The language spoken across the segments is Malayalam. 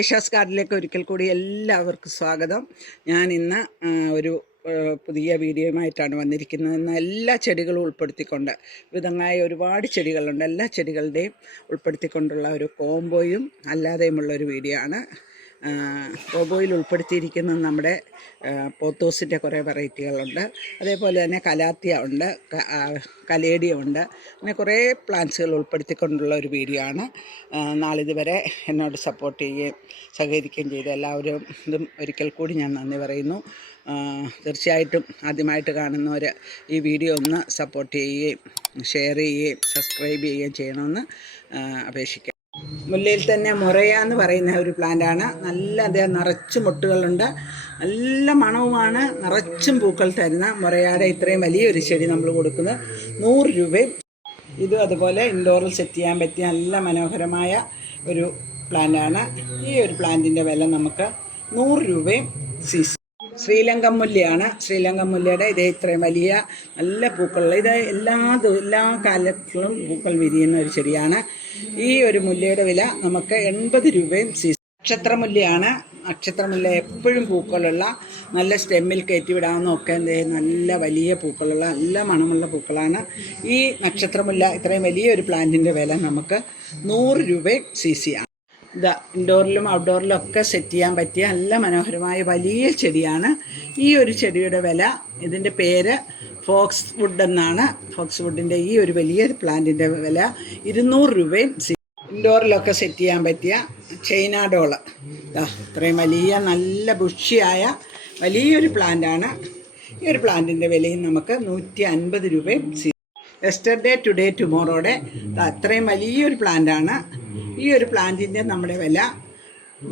ഐഷാസ് ഗാർഡിലേക്ക് ഒരിക്കൽ കൂടി എല്ലാവർക്കും സ്വാഗതം. ഞാൻ ഇന്ന് ഒരു പുതിയ വീഡിയോയുമായിട്ടാണ് വന്നിരിക്കുന്നത്. ഇന്ന് എല്ലാ ചെടികളും ഉൾപ്പെടുത്തിക്കൊണ്ട് വിധങ്ങളായ ഒരുപാട് ചെടികളുണ്ട്. എല്ലാ ചെടികളുടെയും ഉൾപ്പെടുത്തിക്കൊണ്ടുള്ള ഒരു കോംബോയും അല്ലാതെയുമുള്ള ഒരു വീഡിയോ ആണ്. ആ, കോംബോയിൽ ഉൾപ്പെടുത്തിയിരിക്കുന്ന നമ്മുടെ പോത്തോസിന്റെ കുറേ വെറൈറ്റികളുണ്ട്. അതേപോലെ തന്നെ കലാത്തിയ ഉണ്ട് കലേഡിയ ഉണ്ട്. അങ്ങനെ കുറേ പ്ലാന്റ്സുകൾ ഉൾപ്പെടുത്തിക്കൊണ്ടുള്ള ഒരു വീഡിയോ ആണ്. നാളിതുവരെ എന്നോട് സപ്പോർട്ട് ചെയ്യുകയും സഹകരിക്കുകയും ചെയ്ത എല്ലാവരും ഇതും ഒരിക്കൽ കൂടി ഞാൻ നന്ദി പറയുന്നു. തീർച്ചയായിട്ടും ആദ്യമായിട്ട് കാണുന്നവർ ഈ വീഡിയോ ഒന്ന് സപ്പോർട്ട് ചെയ്യുകയും ഷെയർ ചെയ്യുകയും സബ്സ്ക്രൈബ് ചെയ്യുകയും ചെയ്യണമെന്ന് അപേക്ഷിക്കാം. മുല്ലയിൽ തന്നെ മുറയ എന്ന് പറയുന്ന ഒരു പ്ലാന്റാണ് നല്ല അദ്ദേഹം നിറച്ച് മുട്ടുകളുണ്ട്. നല്ല മണവുമാണ്. നിറച്ചും പൂക്കൾ തരുന്ന മുറയാടെ ഇത്രയും വലിയൊരു ചെടി നമ്മൾ കൊടുക്കുന്നത്. നൂറ് രൂപയും. ഇതും അതുപോലെ ഇൻഡോറിൽ സെറ്റ് ചെയ്യാൻ പറ്റിയ നല്ല മനോഹരമായ ഒരു പ്ലാന്റാണ് ഈ ഒരു പ്ലാന്റിന്റെ വില നമുക്ക് നൂറ് രൂപയും സീസൺ ശ്രീലങ്കൻ മുല്ലയാണ്. ശ്രീലങ്കൻ മുല്ലയുടെ ഇതേ ഇത്രയും വലിയ നല്ല പൂക്കളുള്ള ഇത് എല്ലാ എല്ലാ കാലത്തിലും പൂക്കൾ വിരിയുന്ന ഒരു ചെടിയാണ്. ഈ ഒരു മുല്ലയുടെ വില നമുക്ക് എൺപത് രൂപയും സീസൺ നക്ഷത്രമുല്ലയാണ് നക്ഷത്രമുല്ല എപ്പോഴും പൂക്കളുള്ള നല്ല സ്റ്റെമ്മിൽ കയറ്റിവിടാവുന്നതൊക്കെ എന്ത് ചെയ്യും? നല്ല വലിയ പൂക്കളുള്ള നല്ല മണമുള്ള പൂക്കളാണ് ഈ നക്ഷത്രമുല്ല ഇത്രയും വലിയ ഒരു പ്ലാന്റിന്റെ വില നമുക്ക് നൂറ് രൂപയും സി ഇത് ഇൻഡോറിലും ഔട്ട്ഡോറിലും ഒക്കെ സെറ്റ് ചെയ്യാൻ പറ്റിയ നല്ല മനോഹരമായ വലിയ ചെടിയാണ്. ഈ ഒരു ചെടിയുടെ വില ഇതിന്റെ പേര് ഫോക്സ് വുഡ് എന്നാണ്. ഫോക്സ് വുഡിന്റെ ഈ ഒരു വലിയ പ്ലാന്റിന്റെ വില ഇരുന്നൂറ് രൂപയും ഇൻഡോറിലൊക്കെ സെറ്റ് ചെയ്യാൻ പറ്റിയ ചൈന ദാ ഇത്രയും വലിയ നല്ല ബുഷിയായ വലിയൊരു പ്ലാന്റാണ്. ഈ ഒരു പ്ലാന്റിന്റെ വിലയും നമുക്ക് നൂറ്റി അൻപത് രൂപയും എസ്റ്റർഡേ ടുഡേ ടുമോറോടെ അത്രയും വലിയൊരു പ്ലാന്റാണ്. ഈ ഒരു പ്ലാന്റിന്റെ നമ്മുടെ വില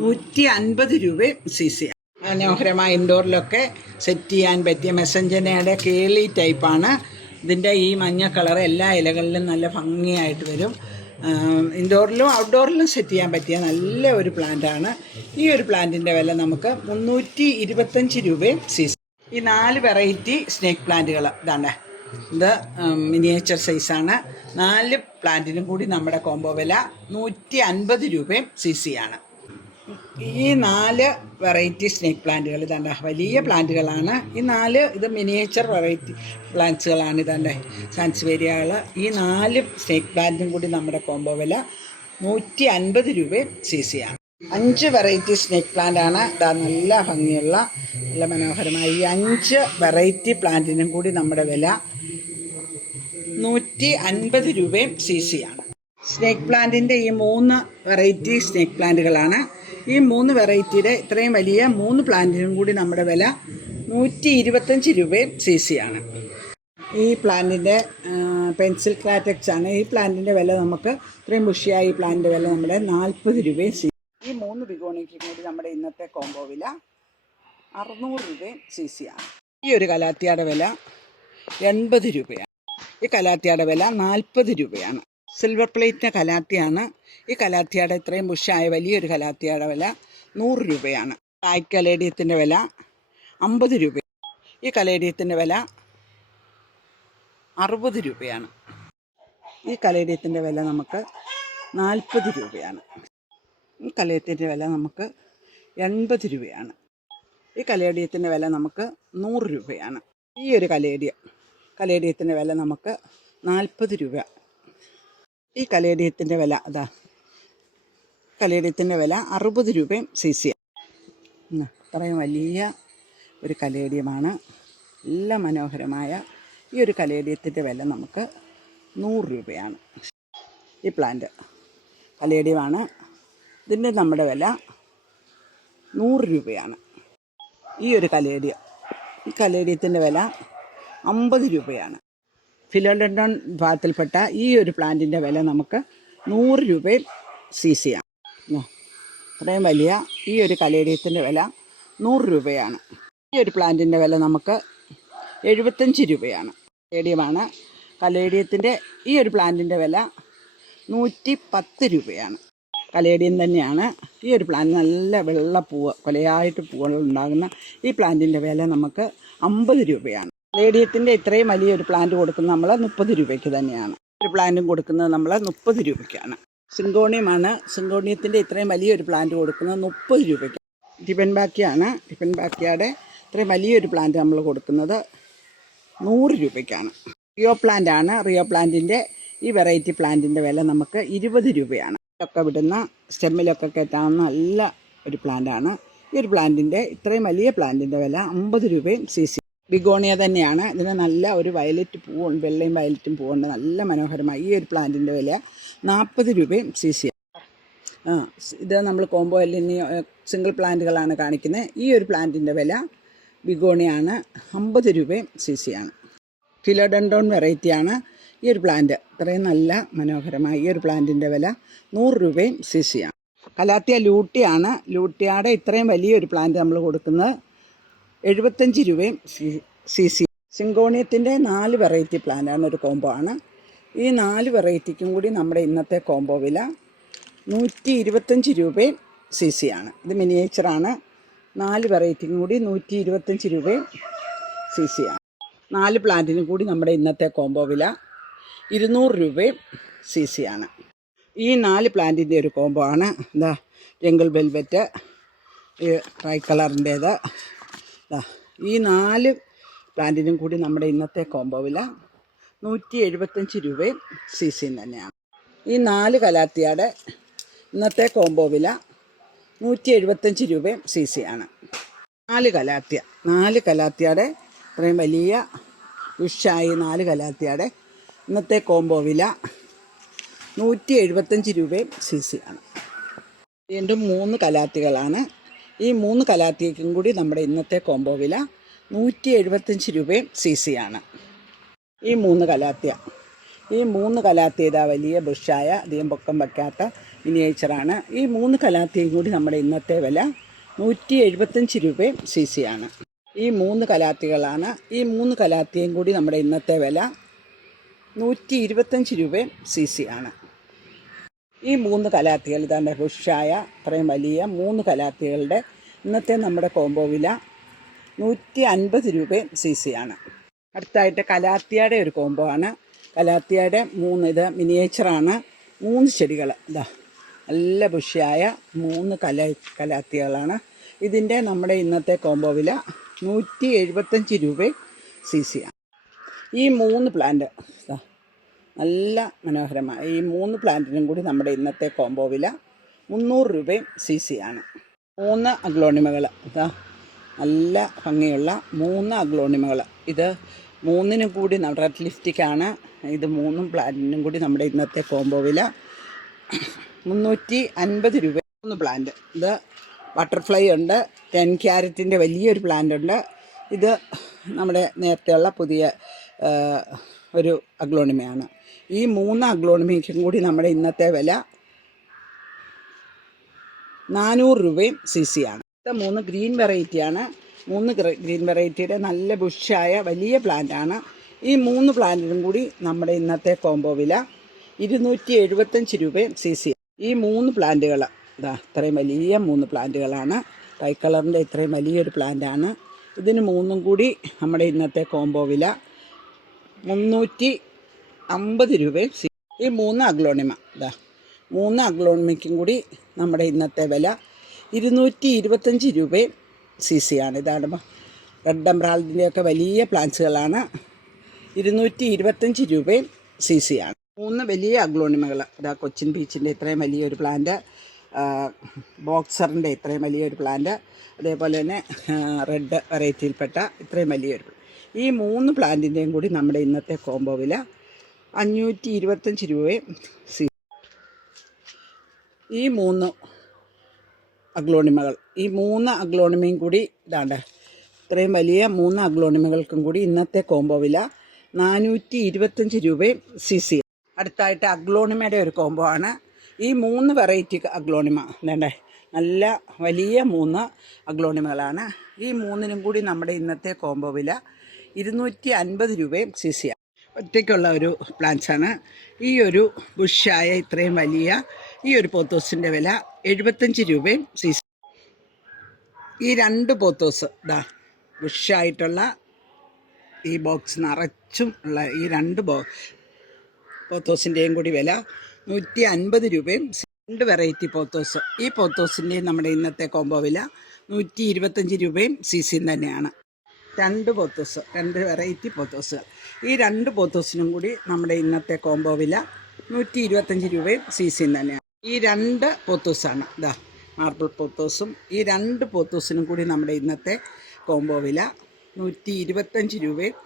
നൂറ്റി അൻപത് രൂപയും സി സി. മനോഹരമായ ഇൻഡോറിലൊക്കെ സെറ്റ് ചെയ്യാൻ പറ്റിയ മെസ്സഞ്ചനയുടെ കേളി ടൈപ്പാണ് ഇതിന്റെ ഈ മഞ്ഞ കളർ എല്ലാ ഇലകളിലും നല്ല ഭംഗിയായിട്ട് വരും. ഇൻഡോറിലും ഔട്ട്ഡോറിലും സെറ്റ് ചെയ്യാൻ പറ്റിയ നല്ല ഒരു പ്ലാന്റാണ് ഈ ഒരു പ്ലാന്റിന്റെ വില നമുക്ക് മുന്നൂറ്റി ഇരുപത്തഞ്ച് രൂപയും സി സി. ഈ നാല് വെറൈറ്റി സ്നേക്ക് പ്ലാന്റുകൾ ഇതാണ്. ഇത് മിനിയേച്ചർ സൈസാണ് നാല് പ്ലാന്റിനും കൂടി നമ്മുടെ കോംബോ വില നൂറ്റി അൻപത് രൂപയും സി സി ആണ്. ഈ നാല് വെറൈറ്റി സ്നേക്ക് പ്ലാന്റുകൾ ഇതാണ്ട വലിയ പ്ലാന്റുകളാണ് ഈ നാല് ഇത് മിനിയേച്ചർ വെറൈറ്റി പ്ലാന്റ്സുകളാണ് ഇതാണ്ട് സാൻസ്വേരിയകൾ ഈ നാല് സ്നേക്ക് പ്ലാന്റും കൂടി നമ്മുടെ കോംബോ വില നൂറ്റി അൻപത് രൂപയും സി സി ആണ്. അഞ്ച് വെറൈറ്റി സ്നേക്ക് പ്ലാന്റ് ആണ് ഇതാ നല്ല ഭംഗിയുള്ള നല്ല മനോഹരമായ ഈ അഞ്ച് വെറൈറ്റി പ്ലാന്റിനും കൂടി നമ്മുടെ വില നൂറ്റി അൻപത് രൂപയും സി സി ആണ്. സ്നേക്ക് പ്ലാന്റിന്റെ ഈ മൂന്ന് വെറൈറ്റി സ്നേക്ക് പ്ലാന്റുകളാണ് ഈ മൂന്ന് വെറൈറ്റിയുടെ ഇത്രയും വലിയ മൂന്ന് പ്ലാന്റിനും കൂടി നമ്മുടെ വില നൂറ്റി ഇരുപത്തഞ്ച് രൂപയും സി സി ആണ്. ഈ പ്ലാന്റിന്റെ പെൻസിൽ ക്ലാറ്റക്സ് ആണ്. ഈ പ്ലാന്റിന്റെ വില നമുക്ക് ഇത്രയും ബുഷിയായ ഈ പ്ലാന്റിന്റെ വില നമ്മുടെ നാൽപ്പത് രൂപയും സി ഈ മൂന്ന് ബിഗോണിക്ക് കൂടി നമ്മുടെ ഇന്നത്തെ കോംബോ വില അറുന്നൂറ് രൂപയും സി സി ആണ്. ഈ ഒരു കലാത്തിയുടെ വില എൺപത് രൂപയാണ്. ഈ കലാത്തിയുടെ വില നാൽപ്പത് രൂപയാണ്. സിൽവർ പ്ലേറ്റിന്റെ കലാത്തിയാണ്. ഈ കലാത്തിയുടെ ഇത്രയും ബുഷായ വലിയൊരു കലാത്തിയുടെ വില നൂറ് രൂപയാണ്. തായ് കലേഡിയത്തിന്റെ വില അമ്പത് രൂപ. ഈ കലേഡിയത്തിന്റെ വില അറുപത് രൂപയാണ്. ഈ കലേഡിയത്തിന്റെ വില നമുക്ക് നാൽപ്പത് രൂപയാണ്. ഈ കലേഡിയത്തിന്റെ വില നമുക്ക് എൺപത് രൂപയാണ്. ഈ കലേഡിയത്തിന്റെ വില നമുക്ക് നൂറ് രൂപയാണ്. ഈ ഒരു കലേഡിയം കലേഡിയത്തിന്റെ വില നമുക്ക് നാൽപ്പത് രൂപ. ഈ കലേഡിയത്തിന്റെ വില അതാ കലേഡിയത്തിന്റെ വില അറുപത് രൂപയും സി സി അത്രയും വലിയ ഒരു കലേഡിയമാണ്. നല്ല മനോഹരമായ ഈ ഒരു കലേഡിയത്തിന്റെ വില നമുക്ക് നൂറ് രൂപയാണ്. ഈ പ്ലാന്റ് കലേഡിയമാണ്. ഇതിന്റെ നമ്മുടെ വില നൂറ് രൂപയാണ്. ഈ ഒരു കലേഡിയം ഈ കലേഡിയത്തിന്റെ വില അമ്പത് രൂപയാണ്. ഫിലോഡൻഡോൺ വിഭാഗത്തിൽപ്പെട്ട ഈ ഒരു പ്ലാന്റിന്റെ വില നമുക്ക് നൂറ് രൂപയിൽ സി സി ആണ് ഉം. ഇത്രയും വലിയ ഈ ഒരു കലേഡിയത്തിന്റെ വില നൂറ് രൂപയാണ്. ഈ ഒരു പ്ലാന്റിന്റെ വില നമുക്ക് എഴുപത്തഞ്ച് രൂപയാണ്. കലേഡിയമാണ്. കലേഡിയത്തിന്റെ ഈ ഒരു പ്ലാന്റിന്റെ വില നൂറ്റി പത്ത് രൂപയാണ്. കലേഡിയം തന്നെയാണ്. ഈ ഒരു പ്ലാന്റ് നല്ല വെള്ളപ്പൂവ് കൊലയായിട്ട് പൂവുകൾ ഉണ്ടാകുന്ന ഈ പ്ലാന്റിന്റെ വില നമുക്ക് അമ്പത് രൂപയാണ്. കലേഡിയത്തിന്റെ ഇത്രയും വലിയൊരു പ്ലാന്റ് കൊടുക്കുന്നത് നമ്മൾ മുപ്പത് രൂപയ്ക്ക് തന്നെയാണ്. ഒരു പ്ലാന്റും കൊടുക്കുന്നത് നമ്മൾ മുപ്പത് രൂപയ്ക്കാണ്. സിങ്കോണിയമാണ് സിങ്കോണിയത്തിന്റെ ഇത്രയും വലിയൊരു പ്ലാന്റ് കൊടുക്കുന്നത് മുപ്പത് രൂപയ്ക്ക്. ടിഫൻ ബാക്കിയാണ്. ടിഫൻ ബാക്കിയുടെ ഇത്രയും വലിയൊരു പ്ലാന്റ് നമ്മൾ കൊടുക്കുന്നത് നൂറ് രൂപയ്ക്കാണ്. റിയോ പ്ലാന്റ് ആണ് റിയോ പ്ലാന്റിന്റെ ഈ വെറൈറ്റി പ്ലാന്റിന്റെ വില നമുക്ക് ഇരുപത് രൂപയാണ്. ഒക്കെ വിടുന്ന സ്റ്റെമ്മിലൊക്കെ കയറ്റാവുന്ന നല്ല ഒരു പ്ലാന്റാണ്. ഈ ഒരു പ്ലാന്റിന്റെ ഇത്രയും വലിയ പ്ലാന്റിന്റെ വില അമ്പത് രൂപയും സി സി ബിഗോണിയ തന്നെയാണ്. ഇതിന് നല്ല ഒരു വയലറ്റ് പൂവുണ്ട് വെള്ളയും വയലറ്റും പൂവുണ്ട്. നല്ല മനോഹരമായി ഈ ഒരു പ്ലാന്റിന്റെ വില നാൽപ്പത് രൂപയും സി സി. ആ ഇത് നമ്മൾ കോംബോ ഇനി സിംഗിൾ പ്ലാന്റുകളാണ് കാണിക്കുന്നത്. ഈ ഒരു പ്ലാന്റിന്റെ വില ബിഗോണിയാണ് അമ്പത് രൂപയും സി സി ആണ് ഫിലോഡൻഡോൺ വെറൈറ്റിയാണ് ഈ ഒരു പ്ലാന്റ്. ഇത്രയും നല്ല മനോഹരമായ ഈ ഒരു പ്ലാന്റിന്റെ വില നൂറ് രൂപയും സി സി ആണ് കലാത്തിയ ലൂട്ടിയാണ്. ലൂട്ടിയാടെ ഇത്രയും വലിയൊരു പ്ലാന്റ് നമ്മൾ കൊടുക്കുന്നത്. എഴുപത്തഞ്ച് രൂപയും സി സി സിങ്കോണിയത്തിന്റെ നാല് വെറൈറ്റി പ്ലാന്റാണ് ഒരു കോംബോ ആണ്. ഈ നാല് വെറൈറ്റിക്കും കൂടി നമ്മുടെ ഇന്നത്തെ കോംബോ വില നൂറ്റി ഇരുപത്തഞ്ച് രൂപയും സി സി ആണ്. ഇത് മിനിയേച്ചറാണ് നാല് വെറൈറ്റിക്കും കൂടി നൂറ്റി ഇരുപത്തഞ്ച് രൂപയും സി സി ആണ്. നാല് പ്ലാന്റിനും കൂടി നമ്മുടെ ഇന്നത്തെ കോംബോ വില ഇരുന്നൂറ് രൂപയും സി സി ആണ്. ഈ നാല് പ്ലാന്റിന്റെ ഒരു കോംബോ ആണ്. എന്താ ജംഗിൾ വെൽവെറ്റ് ഈ ട്രൈ കളറിന്റേത് ഈ നാല് പ്ലാന്റിനും കൂടി നമ്മുടെ ഇന്നത്തെ കോംബോ വില നൂറ്റി എഴുപത്തഞ്ച് രൂപയും സി സിയും തന്നെയാണ്. ഈ നാല് കലാത്തിയുടെ ഇന്നത്തെ കോംബോ വില നൂറ്റി എഴുപത്തഞ്ച് രൂപയും സി സി ആണ്. നാല് കലാത്തിയ നാല് കലാത്തിയുടെ ഇത്രയും വലിയ വിഷായി നാല് കലാത്തിയുടെ ഇന്നത്തെ കോംബോ വില നൂറ്റി എഴുപത്തഞ്ച് രൂപയും സി സി ആണ്. വീണ്ടും മൂന്ന് കലാത്തികളാണ് ഈ മൂന്ന് കലാത്തിക്കും കൂടി നമ്മുടെ ഇന്നത്തെ കോംബോ വില നൂറ്റി എഴുപത്തഞ്ച് രൂപയും സി സി ആണ്. ഈ മൂന്ന് കലാത്തിയ ഈ മൂന്ന് കലാത്തിയ ഇതാ വലിയ ബുഷായ അധികം പൊക്കം വയ്ക്കാത്ത മിനിയേച്ചറാണ് ഈ മൂന്ന് കലാത്തിയും കൂടി നമ്മുടെ ഇന്നത്തെ വില നൂറ്റി എഴുപത്തഞ്ച് രൂപയും സി സി ആണ്. ഈ മൂന്ന് കലാത്തികളാണ് ഈ മൂന്ന് കലാത്തിയും കൂടി നമ്മുടെ ഇന്നത്തെ വില നൂറ്റി ഇരുപത്തഞ്ച് രൂപയും സി സി ആണ്. ഈ മൂന്ന് കലാത്തികൾ ഇതാണ്ട് ഹുഷായ അത്രയും വലിയ മൂന്ന് കലാത്തികളുടെ ഇന്നത്തെ നമ്മുടെ കോംബോ വില നൂറ്റി അൻപത് രൂപയും സി സി ആണ്. അടുത്തായിട്ട് കലാത്തിയുടെ ഒരു കോംബോ ആണ്. കലാത്തിയുടെ മൂന്ന് ഇത് മിനിയേച്ചറാണ്. മൂന്ന് ചെടികൾ ഇതാ നല്ല ബുഷിയായ മൂന്ന് കല കലാത്തികളാണ്. ഇതിന്റെ നമ്മുടെ ഇന്നത്തെ കോംബോ വില നൂറ്റി എഴുപത്തഞ്ച് രൂപയും സി സി ആണ്. ഈ മൂന്ന് പ്ലാന്റ് ഇതാ നല്ല മനോഹരമായ ഈ മൂന്ന് പ്ലാന്റിനും കൂടി നമ്മുടെ ഇന്നത്തെ കോംബോ വില മുന്നൂറ് രൂപയും സി സി ആണ്. മൂന്ന് അഗ്ലോണിമകൾ ഇതാ നല്ല ഭംഗിയുള്ള മൂന്ന് അഗ്ലോണിമകൾ ഇത് മൂന്നിനും കൂടി നമ്മുടെ റെഡ് ലിഫ്റ്റിക്കാണ് ഇത് മൂന്നും പ്ലാന്റിനും കൂടി നമ്മുടെ ഇന്നത്തെ കോംബോ വില മുന്നൂറ്റി അൻപത് രൂപ. മൂന്ന് പ്ലാന്റ്. ഇത് ബട്ടർഫ്ലൈ ഉണ്ട്. ടെൻ ക്യാരറ്റിന്റെ വലിയൊരു പ്ലാന്റ് ഉണ്ട്. ഇത് നമ്മുടെ നേരത്തെയുള്ള പുതിയ ഒരു അഗ്ലോണിമയാണ്. ഈ മൂന്ന് അഗ്ലോണമിക്കും കൂടി നമ്മുടെ ഇന്നത്തെ വില നാനൂറ് രൂപയും സി സി ആണ് മൂന്ന് ഗ്രീൻ വെറൈറ്റിയാണ് മൂന്ന് ഗ്രീൻ വെറൈറ്റിയുടെ നല്ല ബുഷായ വലിയ പ്ലാന്റ് ആണ്. ഈ മൂന്ന് പ്ലാന്റിനും കൂടി നമ്മുടെ ഇന്നത്തെ കോംബോ വില ഇരുന്നൂറ്റി എഴുപത്തഞ്ച് രൂപയും സി സി ഈ മൂന്ന് പ്ലാന്റുകൾ ഇതാ ഇത്രയും വലിയ മൂന്ന് പ്ലാന്റുകളാണ് ടൈ കളറിന്റെ ഇത്രയും വലിയൊരു പ്ലാന്റാണ് ഇതിന് മൂന്നും കൂടി നമ്മുടെ ഇന്നത്തെ കോംബോ വില മുന്നൂറ്റി അമ്പത് രൂപയും സി ഈ മൂന്ന് അഗ്ലോണിമ ഇതാ മൂന്ന് അഗ്ലോണിമയ്ക്കും കൂടി നമ്മുടെ ഇന്നത്തെ വില ഇരുന്നൂറ്റി ഇരുപത്തഞ്ച് രൂപയും സി സി ആണ്. ഇതാണ് റെഡ് എംബ്രാൾഡിന്റെയൊക്കെ വലിയ പ്ലാന്റ്സുകളാണ്. ഇരുന്നൂറ്റി ഇരുപത്തഞ്ച് രൂപയും സി സി ആണ്. മൂന്ന് വലിയ അഗ്ലോണിമകൾ ഇതാ കൊച്ചിൻ ബീച്ചിന്റെ ഇത്രയും വലിയൊരു പ്ലാന്റ് ബോക്സറിന്റെ ഇത്രയും വലിയൊരു പ്ലാന്റ് അതേപോലെ തന്നെ റെഡ് വെറൈറ്റിയിൽപ്പെട്ട ഇത്രയും വലിയൊരു. ഈ മൂന്ന് പ്ലാന്റിന്റെയും കൂടി നമ്മുടെ ഇന്നത്തെ കോംബോ വില അഞ്ഞൂറ്റി ഇരുപത്തഞ്ച് രൂപയും സി ഈ മൂന്ന് അഗ്ലോണിമകൾ ഈ മൂന്ന് അഗ്ലോണിമയും കൂടി ഇതാണ്ട് ഇത്രയും വലിയ മൂന്ന് അഗ്ലോണിമകൾക്കും കൂടി ഇന്നത്തെ കോംബോ വില നാനൂറ്റി ഇരുപത്തഞ്ച് രൂപയും സി സി അടുത്തായിട്ട് അഗ്ലോണിമയുടെ ഒരു കോംബോ ആണ്. ഈ മൂന്ന് വെറൈറ്റി അഗ്ലോണിമ എന്താണ്ടേ നല്ല വലിയ മൂന്ന് അഗ്ലോണിമകളാണ്. ഈ മൂന്നിനും കൂടി നമ്മുടെ ഇന്നത്തെ കോംബോ വില ഇരുന്നൂറ്റി അൻപത് രൂപയും സി സി ഒറ്റയ്ക്കുള്ള ഒരു പ്ലാന്റ്സ് ആണ് ഈ ഒരു ബുഷായ ഇത്രയും വലിയ ഈ ഒരു പോത്തോസിന്റെ വില എഴുപത്തഞ്ച് രൂപയും സി സി ഈ രണ്ട് പോത്തോസ് ഇതാ ബുഷായിട്ടുള്ള ഈ ബോക്സ് നിറച്ചും ഉള്ള ഈ രണ്ട് ബോ പോത്തോസിന്റെയും കൂടി വില നൂറ്റി അൻപത് രൂപയും രണ്ട് വെറൈറ്റി പോത്തോസ്. ഈ പോത്തോസിന്റെയും നമ്മുടെ ഇന്നത്തെ കോംബോ വില നൂറ്റി ഇരുപത്തഞ്ച് രൂപയും സി തന്നെയാണ്. രണ്ട് പോത്തോസ് രണ്ട് വെറൈറ്റി പോത്തോസുകൾ ഈ രണ്ട് പോത്തോസിനും കൂടി നമ്മുടെ ഇന്നത്തെ കോംബോ വില നൂറ്റി ഇരുപത്തഞ്ച് രൂപയും സി സിയും തന്നെയാണ്. ഈ രണ്ട് പോത്തോസാണ് ഇതാ മാർബിൾ പോത്തോസും ഈ രണ്ട് പോത്തോസിനും കൂടി നമ്മുടെ ഇന്നത്തെ കോംബോ വില നൂറ്റി ഇരുപത്തഞ്ച് രൂപയും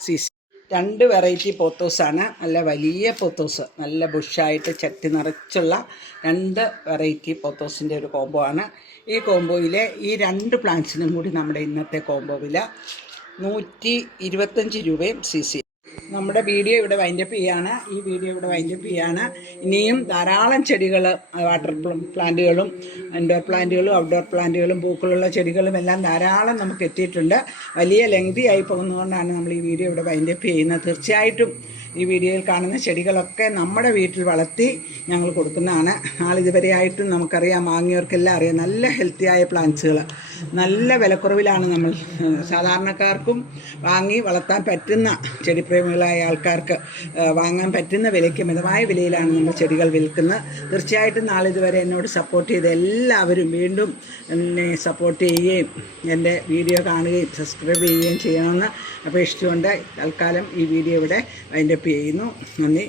സി സി രണ്ട് വെറൈറ്റി പോത്തോസാണ് നല്ല വലിയ പോത്തോസ് നല്ല ബുഷായിട്ട് ചട്ടി നിറച്ചുള്ള രണ്ട് വെറൈറ്റി പോത്തോസിന്റെ ഒരു കോംബോ ആണ്. ഈ കോംബോയിലെ ഈ രണ്ട് പ്ലാന്റ്സിനും കൂടി നമ്മുടെ ഇന്നത്തെ കോംബോ വില നൂറ്റി ഇരുപത്തഞ്ച് രൂപയും സി സി. നമ്മുടെ വീഡിയോ ഇവിടെ വൈൻഡപ്പ് ചെയ്യാണ്. ഈ വീഡിയോ ഇവിടെ വൈൻഡപ്പ് ചെയ്യാണ്. ഇനിയും ധാരാളം ചെടികൾ വാട്ടർ പ്ലാന്റുകളും ഇൻഡോർ പ്ലാന്റുകളും ഔട്ട്ഡോർ പ്ലാന്റുകളും പൂക്കളുള്ള ചെടികളും എല്ലാം ധാരാളം നമുക്ക് എത്തിയിട്ടുണ്ട്. വലിയ ലെങ്തി ആയി പോകുന്നതുകൊണ്ടാണ് നമ്മൾ ഈ വീഡിയോ ഇവിടെ വൈൻഡപ്പ് ചെയ്യുന്നത്. തീർച്ചയായിട്ടും ഈ വീഡിയോയിൽ കാണുന്ന ചെടികളൊക്കെ നമ്മുടെ വീട്ടിൽ വളർത്തി ഞങ്ങൾ കൊടുക്കുന്നതാണ്. ആളിതുവരെയായിട്ടും നമുക്കറിയാം വാങ്ങിയവർക്കെല്ലാം അറിയാം നല്ല ഹെൽത്തിയായ പ്ലാന്റ്സുകൾ നല്ല വിലക്കുറവിലാണ് നമ്മൾ സാധാരണക്കാർക്കും വാങ്ങി വളർത്താൻ പറ്റുന്ന ചെടിപ്രേമികളായ ആൾക്കാർക്ക് വാങ്ങാൻ പറ്റുന്ന വിലയ്ക്ക് മിതമായ വിലയിലാണ് നമ്മൾ ചെടികൾ വിൽക്കുന്നത്. തീർച്ചയായിട്ടും നാളിതുവരെ എന്നോട് സപ്പോർട്ട് ചെയ്ത എല്ലാവരും വീണ്ടും എന്നെ സപ്പോർട്ട് ചെയ്യുകയും എന്റെ വീഡിയോ കാണുകയും സബ്സ്ക്രൈബ് ചെയ്യുകയും ചെയ്യണമെന്ന് അപേക്ഷിച്ചുകൊണ്ട് തൽക്കാലം ഈ വീഡിയോ ഇവിടെ വൈൻഡപ്പ് ചെയ്യുന്നു. നന്ദി.